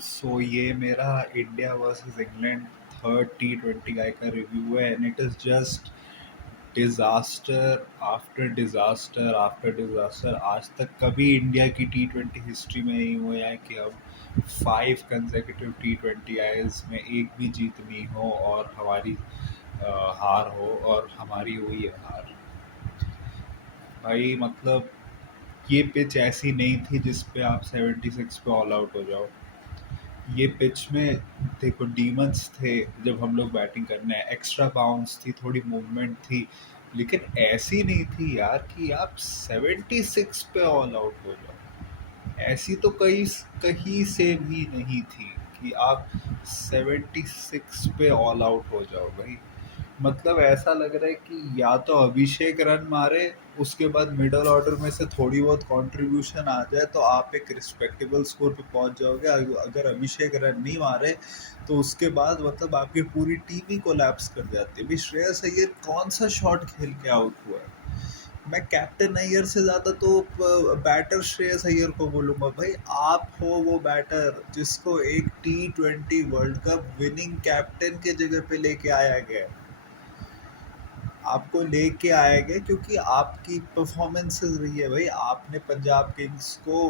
ये मेरा India versus England third T20 आई का रिव्यू है and it is just disaster after disaster after disaster. आज तक कभी इंडिया की T20 हिस्ट्री में नहीं हुआ है कि हम 5 कंसेक्यूटिव T20 आईज में एक भी जीत नहीं हो और हमारी हार हो, और हमारी हुई है हार। भाई मतलब ये पिच ऐसी नहीं थी जिस पे आप 76 पे ऑल आउट हो जाओ। ये पिच में देखो डीमंस थे, जब हम लोग बैटिंग करने आए एक्स्ट्रा बाउंस थी, थोड़ी मूवमेंट थी, लेकिन ऐसी नहीं थी यार कि आप 76 पे ऑल आउट हो जाओ। ऐसी तो कहीं कहीं से भी नहीं थी कि आप 76 पे ऑल आउट हो जाओ भाई। मतलब ऐसा लग रहा है कि या तो अभिषेक रन मारे, उसके बाद मिडल ऑर्डर में से थोड़ी बहुत कंट्रीब्यूशन आ जाए तो आप एक रिस्पेक्टेबल स्कोर पे पहुंच जाओगे। अगर अभिषेक रन नहीं मारे तो उसके बाद मतलब आपकी पूरी टीम ही कोलैप्स कर जाती है। भाई श्रेयस अय्यर कौन सा शॉट खेल के आउट हुआ है? मैं कैप्टन अय्यर से ज़्यादा तो बैटर श्रेयस अय्यर को बोलूँगा। भाई आप हो वो बैटर जिसको एक T20 world cup winning captain के जगह पे लेके आया गया है। आपको लेके आया गया क्योंकि आपकी परफॉर्मेंसेस रही है। भाई आपने पंजाब किंग्स को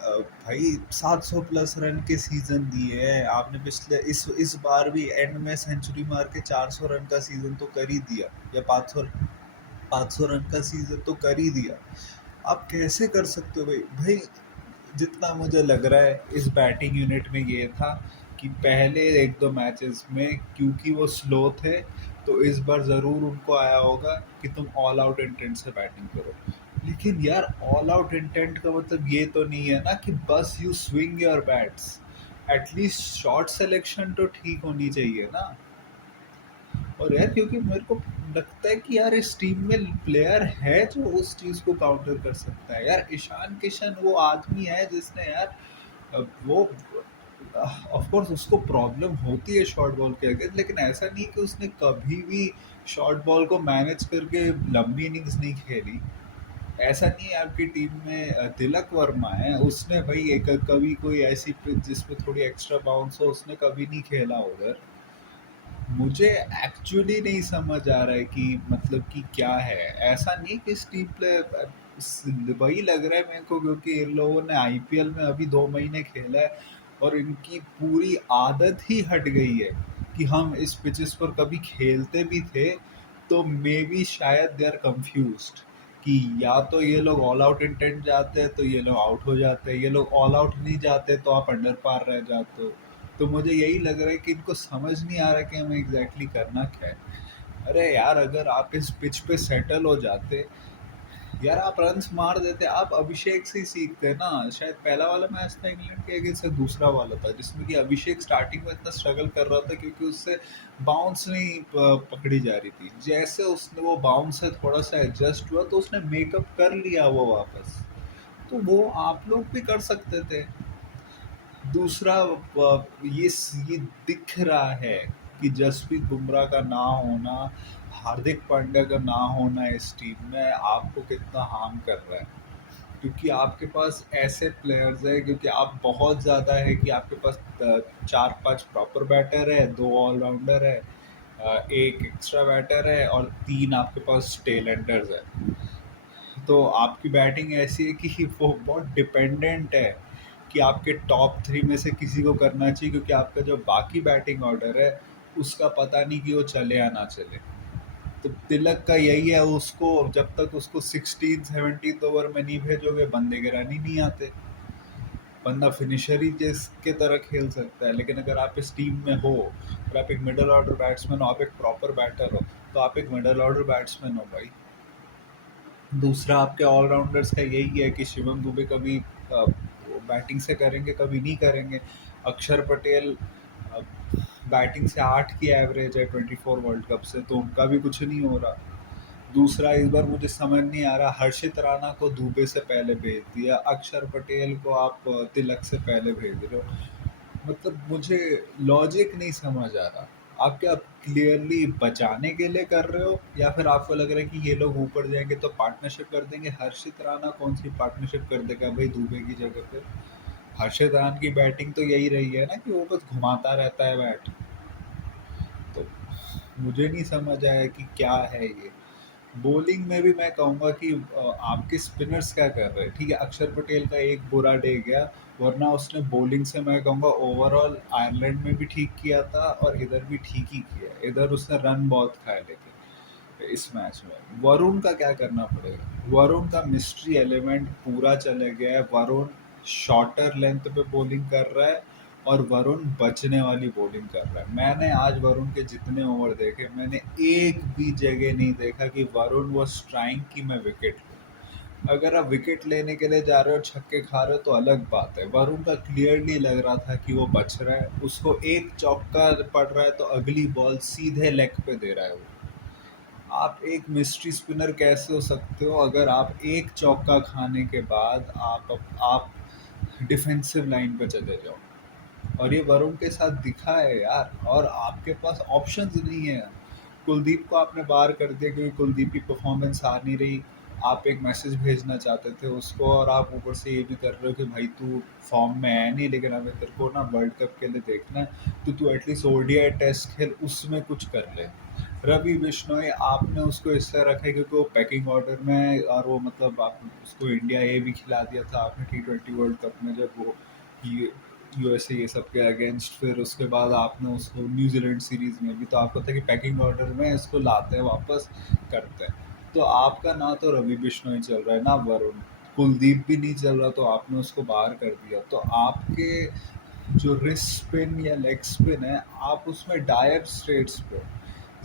भाई 700 प्लस रन के सीजन दिए हैं। आपने पिछले इस बार भी एंड में सेंचुरी मार के 400 रन का सीजन तो कर ही दिया, या 500 रन का सीजन तो कर ही दिया। आप कैसे कर सकते हो भाई? भाई जितना मुझे लग रहा है इस बैटिंग यूनिट में ये था कि पहले एक दो मैचेस में क्योंकि वो स्लो थे, तो इस बार ज़रूर उनको आया होगा कि तुम ऑल आउट इंटेंट से बैटिंग करो। लेकिन यार ऑल आउट इंटेंट का मतलब ये तो नहीं है ना कि बस you swing your bats. At least shot selection तो ठीक होनी चाहिए ना। और यार क्योंकि मेरे को लगता है कि यार इस टीम में प्लेयर है जो उस चीज को काउंटर कर सकता है। यार ईशान किशन वो आदमी है जिसने यार वो ऑफ कोर्स उसको प्रॉब्लम होती है शॉर्ट बॉल के अगेंस्ट, लेकिन ऐसा नहीं कि उसने कभी भी शॉर्ट बॉल को मैनेज करके लंबी इनिंग्स नहीं खेली। ऐसा नहीं है। आपकी टीम में तिलक वर्मा है, उसने भाई एक कभी कोई ऐसी पिच जिसमें थोड़ी एक्स्ट्रा बाउंस हो उसने कभी नहीं खेला उधर। मुझे एक्चुअली नहीं समझ आ रहा है कि मतलब कि क्या है। ऐसा नहीं कि इस टीम प्ले वही लग रहा है मेरे को क्योंकि इन लोगों ने आईपीएल में अभी 2 महीने खेला है और इनकी पूरी आदत ही हट गई है कि हम इस पिचेस पर कभी खेलते भी थे तो मे बी शायद दे आर कंफ्यूज्ड कि या तो ये लोग ऑल आउट इंटेंट जाते हैं तो ये लोग आउट हो जाते हैं, ये लोग ऑल आउट नहीं जाते तो आप अंडर पार रह जाते हो। तो मुझे यही लग रहा है कि इनको समझ नहीं आ रहा कि हमें एग्जैक्टली करना क्या है। अरे यार अगर आप इस पिच पे सेटल हो जाते, यार आप रन्स मार देते, आप अभिषेक से ही सीखते ना। शायद पहला वाला मैच था इंग्लैंड के अगेंस्ट, दूसरा वाला था जिसमें कि अभिषेक स्टार्टिंग में इतना स्ट्रगल कर रहा था क्योंकि उससे बाउंस नहीं पकड़ी जा रही थी। जैसे उसने वो बाउंस से थोड़ा सा एडजस्ट हुआ तो उसने मेकअप कर लिया वो वापस। तो वो आप लोग भी कर सकते थे। दूसरा ये दिख रहा है कि जसप्रीत बुमराह का ना होना, हार्दिक पांड्या का ना होना इस टीम में आपको कितना हार्म कर रहा है। क्योंकि आपके पास ऐसे प्लेयर्स है, क्योंकि आप बहुत ज़्यादा है कि आपके पास 4-5 प्रॉपर बैटर है, 2 ऑलराउंडर है, एक एक्स्ट्रा बैटर है और 3 आपके पास टेल एंडर्स है। तो आपकी बैटिंग ऐसी है कि वो बहुत डिपेंडेंट है कि आपके टॉप 3 में से किसी को करना चाहिए, क्योंकि आपका जो बाकी बैटिंग ऑर्डर है उसका पता नहीं कि वो चले या ना चले। तो तिलक का यही है, उसको जब तक उसको 16-17 ओवर में नहीं भेजोगे बंदे के रन ही नहीं आते। बंदा फिनिशर ही जिसके तरह खेल सकता है। लेकिन अगर आप इस टीम में हो और आप एक मिडल ऑर्डर बैट्समैन हो, आप एक प्रॉपर बैटर हो, तो आप एक मिडल ऑर्डर बैट्समैन हो भाई। दूसरा आपके ऑलराउंडर्स का यही है कि शिवम दुबे कभी बैटिंग से करेंगे कभी नहीं करेंगे। अक्षर पटेल बैटिंग से 8 की एवरेज है 24 वर्ल्ड कप से, तो उनका भी कुछ नहीं हो रहा। दूसरा इस बार मुझे समझ नहीं आ रहा, हर्षित राणा को दुबे से पहले भेज दिया, अक्षर पटेल को आप तिलक से पहले भेज रहे हो। मतलब मुझे लॉजिक नहीं समझ आ रहा। आप क्या क्लियरली बचाने के लिए कर रहे हो, या फिर आपको लग रहा है कि ये लोग ऊपर जाएंगे तो पार्टनरशिप कर देंगे? हर्षित राणा कौन सी पार्टनरशिप कर देगा भाई दुबे की जगह पे? हर्षित रान की बैटिंग तो यही रही है ना कि वो बस घुमाता रहता है बैट। तो मुझे नहीं समझ आया कि क्या है ये। बॉलिंग में भी मैं कहूँगा कि आपके स्पिनर्स क्या कर रहे हैं। ठीक है, अक्षर पटेल का एक बुरा डे गया, वरना उसने बॉलिंग से मैं कहूँगा ओवरऑल आयरलैंड में भी ठीक किया था और इधर भी ठीक ही किया। इधर उसने रन बहुत खाए, लेकिन इस मैच में वरुण का क्या करना पड़ेगा। वरुण का मिस्ट्री एलिमेंट पूरा चले गया है। वरुण शॉर्टर लेंथ पे बॉलिंग कर रहा है और वरुण बचने वाली बॉलिंग कर रहा है। मैंने आज वरुण के जितने ओवर देखे, मैंने एक भी जगह नहीं देखा कि वरुण वाज ट्राइंग कि मैं विकेट लूं। अगर आप विकेट लेने के लिए जा रहे हो, छक्के खा रहे हो, तो अलग बात है। वरुण का क्लियरली लग रहा था कि वो बच रहा है, उसको एक चौका पड़ रहा है तो अगली बॉल सीधे लेग पे दे रहा है वो। आप एक मिस्ट्री स्पिनर कैसे हो सकते हो अगर आप एक चौका खाने के बाद आप डिफेंसिव लाइन पे चले जाओ। और ये वरुण के साथ दिखा है यार, और आपके पास ऑप्शंस नहीं है। कुलदीप को आपने बाहर कर दिया क्योंकि कुलदीप की परफॉर्मेंस आ नहीं रही। आप एक मैसेज भेजना चाहते थे उसको, और आप ऊपर से ये भी कर रहे हो कि भाई तू फॉर्म में है नहीं, लेकिन हमें तेरे को ना वर्ल्ड कप के लिए देखना है, तो तू एटलीस्ट ओडीआई टेस्ट खेल, उसमें कुछ कर ले। रवि बिश्नोई आपने उसको इसलिए रखा है क्योंकि वो पैकिंग ऑर्डर में है, और वो मतलब आप उसको इंडिया ए भी खिला दिया था आपने T20 वर्ल्ड कप में, जब वो यूएसए ये सब के अगेंस्ट। फिर उसके बाद आपने उसको न्यूजीलैंड सीरीज में भी, तो आपको था कि पैकिंग ऑर्डर में इसको लाते हैं वापस, करते हैं। तो आपका ना तो रवि बिश्नोई चल रहा है ना वरुण, कुलदीप भी नहीं चल रहा, तो आपने उसको बाहर कर दिया। तो आपके जो रिस्ट स्पिन या लेग स्पिन है, आप उसमें डायर स्ट्रेट्स पे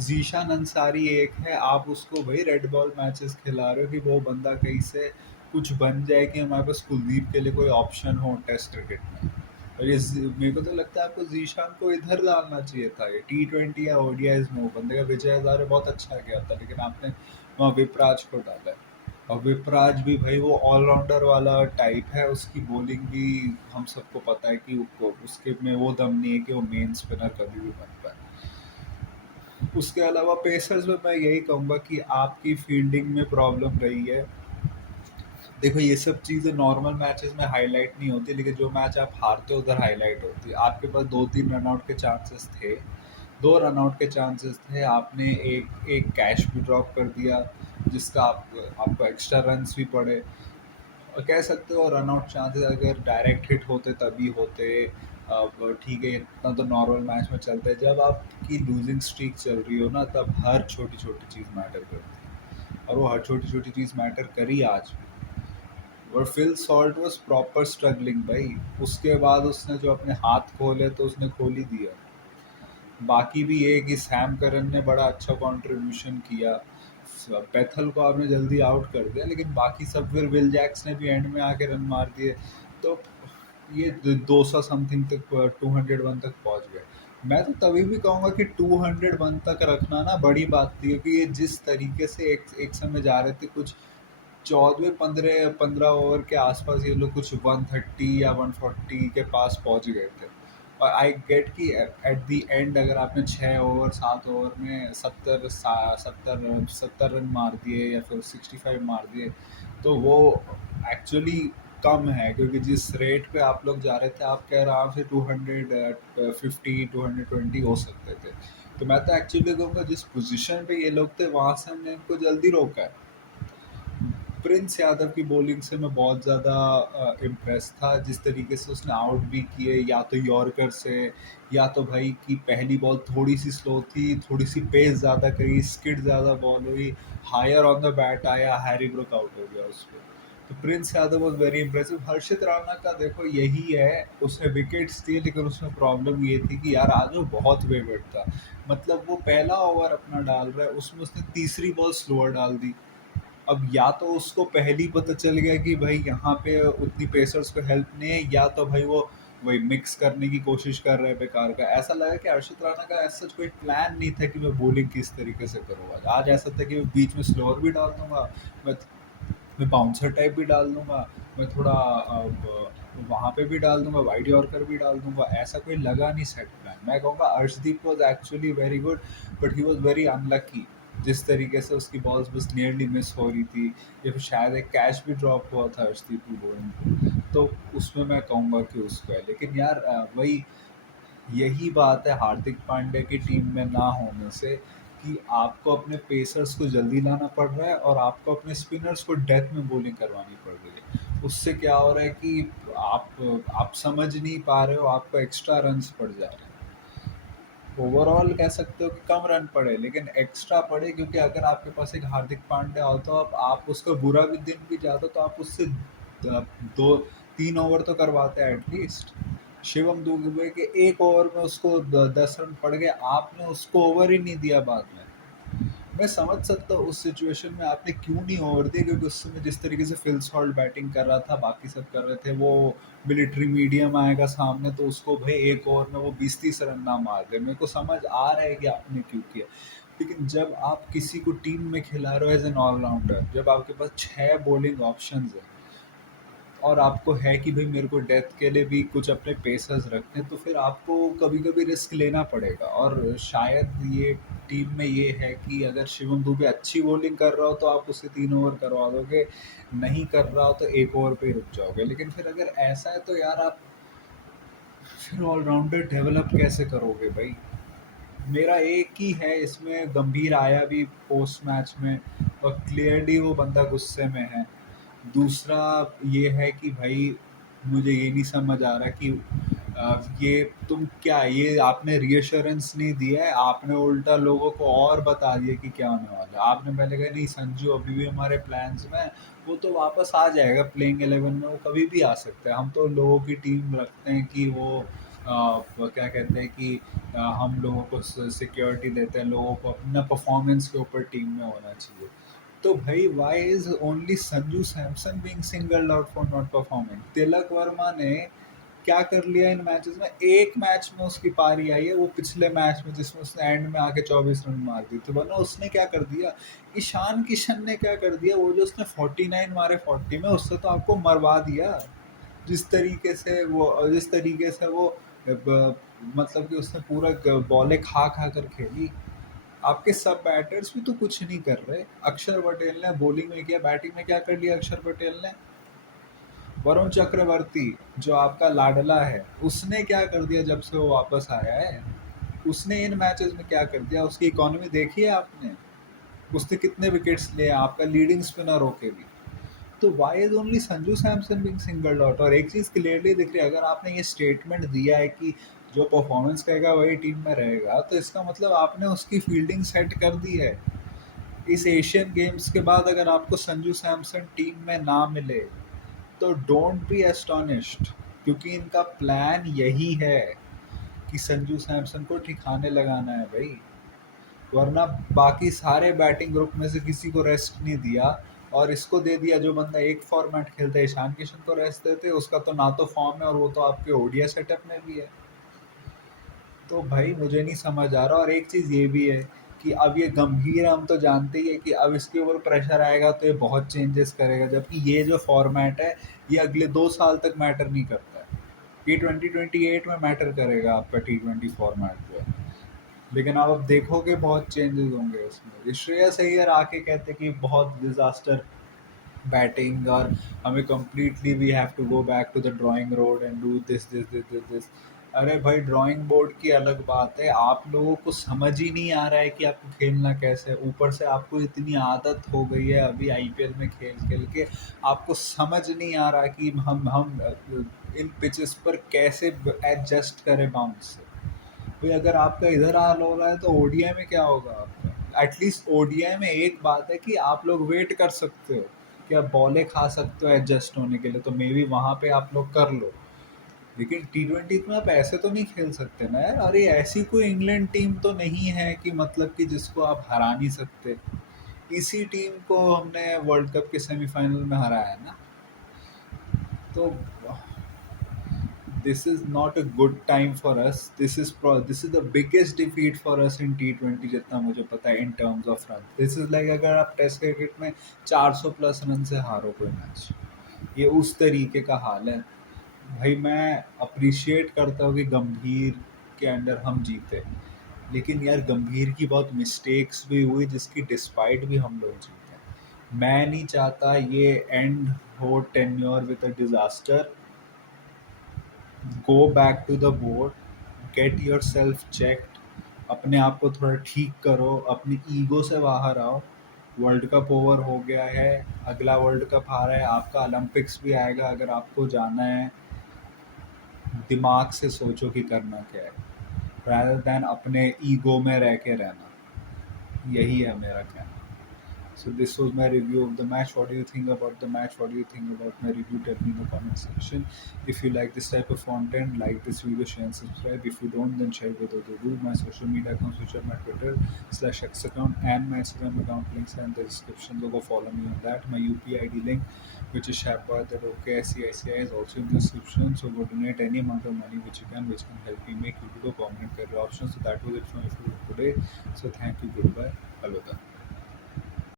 जीशान अंसारी एक है, आप उसको वही रेड बॉल मैचेस खिला रहे हो कि वो बंदा कहीं से कुछ बन जाए कि हमारे पास कुलदीप के लिए कोई ऑप्शन हो टेस्ट क्रिकेट में। और ये मेरे को तो लगता है आपको जीशान को इधर डालना चाहिए था। ये T20 या ओडीआईज में वो बंदे का, विजय हजारे बहुत अच्छा गया था, लेकिन आपने वहाँ विपराज को डाला है। और विपराज भी भाई वो ऑलराउंडर वाला टाइप है, उसकी बॉलिंग भी हम सबको पता है कि उसके में वो दम नहीं है कि वो मेन स्पिनर कभी भी बन पाए। उसके अलावा पेसर्स में मैं यही कहूँगा कि आपकी फील्डिंग में प्रॉब्लम रही है। देखो ये सब चीज़ें नॉर्मल मैचेस में हाईलाइट नहीं होती, लेकिन जो मैच आप हारते हो उधर हाईलाइट होती है। आपके पास 2-3 रनआउट के चांसेस थे, 2 रनआउट के चांसेस थे, आपने एक एक कैच भी ड्रॉप कर दिया, जिसका आपको एक्स्ट्रा रन्स भी पड़े। और कह सकते हो रनआउट चांसेस अगर डायरेक्ट हिट होते तभी होते। अब ठीक है, इतना तो नॉर्मल मैच में चलता है। जब आपकी लूजिंग स्ट्रीक चल रही हो ना, तब हर छोटी छोटी चीज़ मैटर करती है, और वो हर छोटी छोटी चीज़ मैटर करी आज भी। और Phil Salt was proper struggling भाई। उसके बाद उसने जो अपने हाथ खोले तो उसने खोल ही दिया। बाकी भी ये कि सैम करन ने बड़ा अच्छा कंट्रीब्यूशन किया। पैथल को आपने जल्दी आउट कर दिया, लेकिन बाकी सब, फिर विल जैक्स ने भी एंड में आके रन मार दिए। तो ये 200 समथिंग तक, 201 तक पहुंच गए। मैं तो तभी भी कहूँगा कि 201 तक रखना ना बड़ी बात थी, क्योंकि ये जिस तरीके से एक एक समय जा रहे थे, कुछ 14 15 15 ओवर के आसपास ये लोग कुछ 130 या 140 के पास पहुंच गए थे। और आई गेट कि एट द एंड अगर आपने 6 ओवर 7 ओवर में 70 रन मार दिए या फिर 65 मार दिए, तो वो एक्चुअली कम है, क्योंकि जिस रेट पे आप लोग जा रहे थे, आप कह आराम से 250 220 हो सकते थे। तो मैं तो एक्चुअली कहूँगा जिस पोजीशन पे ये लोग थे, वहाँ से हमने इनको जल्दी रोका है। प्रिंस यादव की बॉलिंग से मैं बहुत ज़्यादा इम्प्रेस था, जिस तरीके से उसने आउट भी किए, या तो यॉर्कर से, या तो भाई की पहली बॉल थोड़ी सी स्लो थी, थोड़ी सी पेस ज़्यादा करी, स्किड ज़्यादा बॉल हुई, हायर ऑन द बैट आया, हैरी ब्रुक आउट हो गया उस पर। तो Prince Yadav was very impressive. Harshit Rana का देखो यही है, उसने विकेट्स दिए, लेकिन उसमें प्रॉब्लम ये थी कि यार आज वो बहुत वेवर्ड था। मतलब वो पहला ओवर अपना डाल रहा है, उसमें उसने तीसरी बॉल स्लोअर डाल दी। अब या तो उसको पहले ही पता चल गया कि भाई यहाँ पे उतनी पेसर्स को हेल्प नहीं है, या तो भाई वो वही मिक्स करने की कोशिश कर रहे हैं बेकार का। ऐसा लगा कि हर्षित राणा का ऐसा कोई प्लान नहीं था कि मैं बॉलिंग किस तरीके से करूँ। आज ऐसा था कि मैं बीच में स्लोअर भी डाल दूंगा, मैं मैं बाउंसर टाइप भी डाल दूंगा, मैं थोड़ा वहाँ पे भी डाल दूंगा, वाइड यॉर्कर भी डाल दूंगा। ऐसा कोई लगा नहीं सेट प्लान। मैं कहूँगा Arshdeep was actually very good, but he was very unlucky. जिस तरीके से उसकी बॉल्स बस नियरली मिस हो रही थी, या फिर शायद एक कैच भी ड्रॉप हुआ था अर्शदीप की बॉलिंग पे। तो उसमें मैं कहूँगा कि उसको है। लेकिन यार वही यही बात है हार्दिक पांड्या की टीम में ना होने से, कि आपको अपने पेसर्स को जल्दी लाना पड़ रहा है और आपको अपने स्पिनर्स को डेथ में बॉलिंग करवानी पड़ रही है। उससे क्या हो रहा है कि आप समझ नहीं पा रहे हो, आपको एक्स्ट्रा रन्स पड़ जा रहे हैं। ओवरऑल कह सकते हो कि कम रन पड़े, लेकिन एक्स्ट्रा पड़े, क्योंकि अगर आपके पास एक हार्दिक पांड्या हो तो अब आप उसका बुरा भी दिन भी जाता तो आप उससे 2-3 ओवर तो करवाते हैं एटलीस्ट। शिवम दुबे के एक ओवर में उसको 10 रन पड़ गए, आपने उसको ओवर ही नहीं दिया बाद में। मैं समझ सकता हूँ उस सिचुएशन में आपने क्यों नहीं ओवर दिया, क्योंकि उस समय जिस तरीके से फिल सॉल्ट बैटिंग कर रहा था, बाकी सब कर रहे थे, वो मिलिट्री मीडियम आएगा सामने तो उसको भाई एक ओवर में वो 20-30 रन ना मार दे। मेरे को समझ आ रहा है कि आपने क्यों किया, लेकिन जब आप किसी को टीम में खिला रहे हो एज एन ऑलराउंडर, जब आपके पास 6 बॉलिंग ऑप्शंस है और आपको है कि भाई मेरे को डेथ के लिए भी कुछ अपने पेसर्स रखने, तो फिर आपको कभी कभी रिस्क लेना पड़ेगा। और शायद ये टीम में ये है कि अगर शिवम दुबे अच्छी बॉलिंग कर रहा हो तो आप उससे 3 ओवर करवा दोगे, नहीं कर रहा हो तो 1 ओवर पे ही रुक जाओगे। लेकिन फिर अगर ऐसा है तो यार आप फिर ऑलराउंडर डेवलप कैसे करोगे भाई। मेरा एक ही है इसमें, गंभीर आया भी पोस्ट मैच में और क्लियरली वो बंदा गुस्से में है। दूसरा ये है कि भाई मुझे ये नहीं समझ आ रहा कि ये तुम क्या, ये आपने रीअश्योरेंस नहीं दिया है, आपने उल्टा लोगों को और बता दिया कि क्या होने वाला है। आपने पहले कहा नहीं संजू अभी भी हमारे प्लान्स में है, वो तो वापस आ जाएगा प्लेइंग 11 में, वो कभी भी आ सकता है। हम तो लोगों की टीम रखते हैं कि वो क्या कहते हैं कि हम लोगों को सिक्योरिटी देते हैं, लोगों को अपना परफॉर्मेंस के ऊपर टीम में होना चाहिए। तो भाई why is only Sanju Samson being singled out for not performing. Tilak Varma ने क्या कर लिया इन मैचेस में, एक मैच में उसकी पारी आई है, वो पिछले मैच में जिसमें उसने एंड में आके 24 रन मार दी थी, वरना उसने क्या कर दिया। ईशान किशन ने क्या कर दिया, वो जो उसने 49 मारे 40 में, उससे तो आपको मरवा दिया। जिस तरीके से वो मतलब कि उसने पूरा बॉले खा खा कर खेली। आपके सब बैटर्स भी तो कुछ नहीं कर रहे। अक्षर पटेल ने बॉलिंग में किया, बैटिंग में क्या कर लिया अक्षर पटेल ने। वरुण चक्रवर्ती जो आपका लाडला है, उसने क्या कर दिया जब से वो वापस आया है। उसने इन मैचेस में क्या कर दिया, उसकी इकोनॉमी देखी है आपने, उसने कितने विकेट्स लिए, आपका लीडिंग स्पिनर होके भी। तो why is only Sanju Samson being singled out. और एक चीज क्लियरली दिख रही है, अगर आपने ये स्टेटमेंट दिया है कि जो परफॉर्मेंस करेगा वही टीम में रहेगा, तो इसका मतलब आपने उसकी फील्डिंग सेट कर दी है। इस एशियन गेम्स के बाद अगर आपको संजू सैमसन टीम में ना मिले तो डोंट बी एस्टोनिश्ड, क्योंकि इनका प्लान यही है कि संजू सैमसन को ठिकाने लगाना है भाई। वरना बाकी सारे बैटिंग ग्रुप में से किसी को रेस्ट नहीं दिया और इसको दे दिया। जो बंदा एक फॉर्मेट खेलता है, ईशान किशन को रेस्ट देते, उसका तो ना तो फॉर्म है और वो तो आपके ओडिया सेटअप में भी है। तो भाई मुझे नहीं समझ आ रहा। और एक चीज़ ये भी है कि अब ये गंभीर, हम तो जानते ही है कि अब इसके ऊपर प्रेशर आएगा तो ये बहुत चेंजेस करेगा, जबकि ये जो फॉर्मेट है ये अगले 2 साल तक मैटर नहीं करता है। ये 2028 में मैटर करेगा आपका T20 फॉर्मेट जो है। लेकिन आप अब देखोगे बहुत चेंजेस होंगे उसमें। श्रेयस अय्यर आके कहते कि बहुत डिजास्टर बैटिंग और हमें completely we have to go back to the drawing board and do this this this this this. अरे भाई ड्राइंग बोर्ड की अलग बात है, आप लोगों को समझ ही नहीं आ रहा है कि आपको खेलना कैसे है। ऊपर से आपको इतनी आदत हो गई है अभी आईपीएल में खेल खेल के, आपको समझ नहीं आ रहा कि हम इन पिचेस पर कैसे एडजस्ट करें बाउंस से। भाई अगर आपका इधर हाल हो रहा है तो ओडीआई में क्या होगा आपका। एटलीस्ट ओडीआई में एक बात है कि आप लोग वेट कर सकते हो कि आप बॉलें खा सकते हो एडजस्ट होने के लिए, तो मे बी वहाँ पे आप लोग कर लो। लेकिन T20 में आप ऐसे तो नहीं खेल सकते ना यार। अरे ऐसी कोई इंग्लैंड टीम तो नहीं है कि मतलब कि जिसको आप हरा नहीं सकते। इसी टीम को हमने वर्ल्ड कप के सेमीफाइनल में हराया ना। तो this is not a good time for us. This is the biggest defeat for us in T20 जितना मुझे पता है in terms of run. This is like अगर आप टेस्ट क्रिकेट में 400 प्लस रन से हारो कोई मैच, ये उस तरीके का हाल है। भाई मैं अप्रिशिएट करता हूँ कि गंभीर के अंडर हम जीते, लेकिन यार गंभीर की बहुत मिस्टेक्स भी हुई जिसकी डिस्पाइट भी हम लोग जीते। मैं नहीं चाहता ये एंड हो tenure with a disaster. Go back to the board, get yourself checked, अपने आप को थोड़ा ठीक करो, अपनी ईगो से बाहर आओ। वर्ल्ड कप ओवर हो गया है, अगला वर्ल्ड कप आ रहा है, आपका ओलंपिक्स भी आएगा। अगर आपको जाना है, दिमाग से सोचो कि करना क्या है, rather than अपने ईगो में रह के रहना। यही है मेरा कहना। So this was my review of the match. What do you think about the match? What do you think about my review? Tell me in the comment section. If you like this type of content, like this video, share and subscribe. If you don't, then share with others. Do my social media accounts, which are my Twitter/X account and my Instagram account, links are in the description. So go follow me on that. My UPI ID link, which is shabbat@OKSCICI, is also in the description. So go donate any amount of money which you can, which can help me make YouTube a permanent career option. So that was it from me for today. So thank you. Goodbye. Alvida.